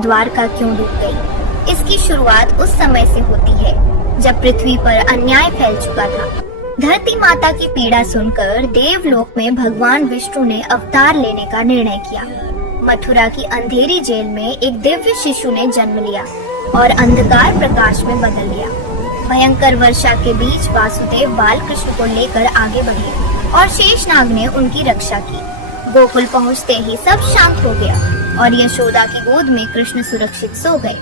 द्वारका क्यों डूब गई? इसकी शुरुआत उस समय से होती है जब पृथ्वी पर अन्याय फैल चुका था। धरती माता की पीड़ा सुनकर देवलोक में भगवान विष्णु ने अवतार लेने का निर्णय किया। मथुरा की अंधेरी जेल में एक दिव्य शिशु ने जन्म लिया और अंधकार प्रकाश में बदल दिया। भयंकर वर्षा के बीच वासुदेव बाल कृष्ण को लेकर आगे बढ़े और शेषनाग ने उनकी रक्षा की। गोकुल पहुंचते ही सब शांत हो गया और यशोदा की गोद में कृष्ण सुरक्षित सो गए।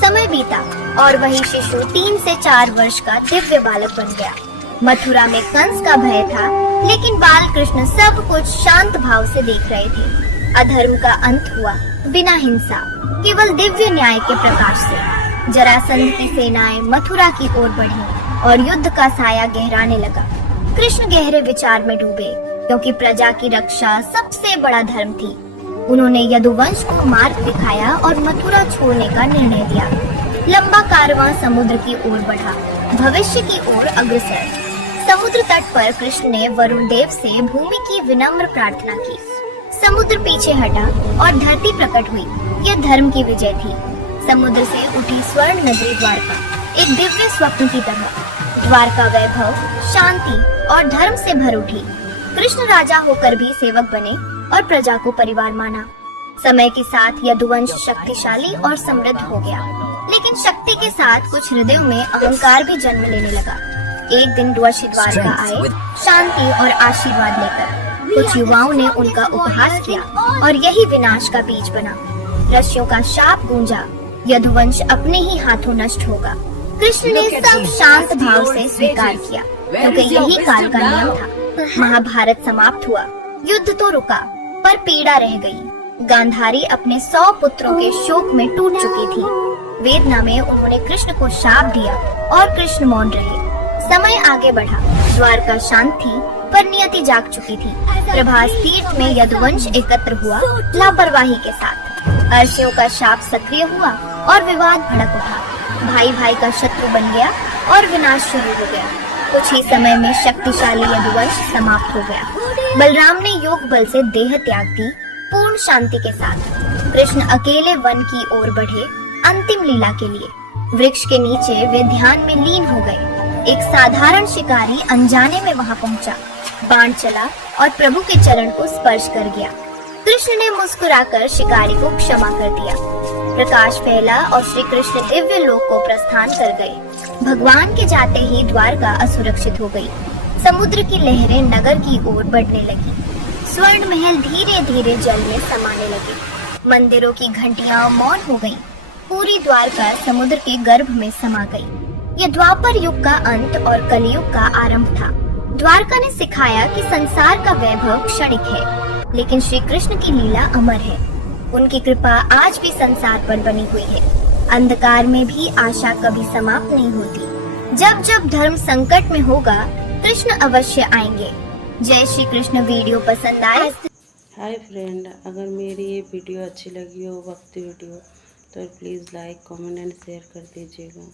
समय बीता और वही शिशु 3 से 4 वर्ष का दिव्य बालक बन गया। मथुरा में कंस का भय था, लेकिन बाल कृष्ण सब कुछ शांत भाव से देख रहे थे। अधर्म का अंत हुआ बिना हिंसा, केवल दिव्य न्याय के प्रकाश से। जरासंध की सेनाएं मथुरा की ओर बढ़ी और युद्ध का साया गहराने लगा। कृष्ण गहरे विचार में डूबे, क्योंकि प्रजा की रक्षा सबसे बड़ा धर्म थी। उन्होंने यदुवंश को मार्ग दिखाया और मथुरा छोड़ने का निर्णय लिया। लंबा कारवां समुद्र की ओर बढ़ा, भविष्य की ओर अग्रसर। समुद्र तट पर कृष्ण ने वरुण देव से भूमि की विनम्र प्रार्थना की। समुद्र पीछे हटा और धरती प्रकट हुई। यह धर्म की विजय थी। समुद्र से उठी स्वर्ण नगरी द्वारका, एक दिव्य स्वप्न की तरह। द्वारका वैभव, शांति और धर्म से भर उठी। कृष्ण राजा होकर भी सेवक बने और प्रजा को परिवार माना। समय के साथ यदुवंश शक्तिशाली और समृद्ध हो गया, लेकिन शक्ति के साथ कुछ हृदयों में अहंकार भी जन्म लेने लगा। एक दिन ध्वज द्वारका आए, शांति और आशीर्वाद लेकर। कुछ युवाओं ने उनका उपहास किया और यही विनाश का बीज बना। ऋषियों का शाप गूंजा, यदुवंश अपने ही हाथों नष्ट होगा। कृष्ण ने सब शांत भाव से स्वीकार किया, क्योंकि यही काल का नियम था। महाभारत समाप्त हुआ, युद्ध तो रुका, पर पीड़ा रह गई। गांधारी अपने 100 पुत्रों के शोक में टूट चुकी थी। वेदना में उन्होंने कृष्ण को शाप दिया और कृष्ण मौन रहे। समय आगे बढ़ा, द्वारका शांत थी, पर नियति जाग चुकी थी। प्रभास तीर्थ में यदुवंश एकत्र हुआ, लापरवाही के साथ। अर्षियों का शाप सक्रिय हुआ और विवाद भड़क उठा। भाई भाई का शत्रु बन गया और विनाश शुरू हो गया। कुछ ही समय में शक्तिशाली यदुवंश समाप्त हो गया। बलराम ने योग बल से देह त्याग दी, पूर्ण शांति के साथ। कृष्ण अकेले वन की ओर बढ़े, अंतिम लीला के लिए। वृक्ष के नीचे वे ध्यान में लीन हो गए। एक साधारण शिकारी अनजाने में वहां पहुंचा, बाण चला और प्रभु के चरण को स्पर्श कर गया। कृष्ण ने मुस्कुराकर शिकारी को क्षमा कर दिया। प्रकाश फैला और श्री कृष्ण दिव्य लोक को प्रस्थान कर गए। भगवान के जाते ही द्वारका असुरक्षित हो गई। समुद्र की लहरें नगर की ओर बढ़ने लगी। स्वर्ण महल धीरे धीरे जल में समाने लगे। मंदिरों की घंटियां मौन हो गईं। पूरी द्वारका समुद्र के गर्भ में समा गई। यह द्वापर युग का अंत और कलयुग का आरंभ था। द्वारका ने सिखाया कि संसार का वैभव क्षणिक है, लेकिन श्री कृष्ण की लीला अमर है। उनकी कृपा आज भी संसार पर बनी हुई है। अंधकार में भी आशा कभी समाप्त नहीं होती। जब जब धर्म संकट में होगा, कृष्ण अवश्य आएंगे। जय श्री कृष्ण। वीडियो पसंद आए? हाय फ्रेंड, अगर मेरी ये वीडियो अच्छी लगी हो, भक्ति वीडियो, तो please like, comment and share कर दीजिएगा।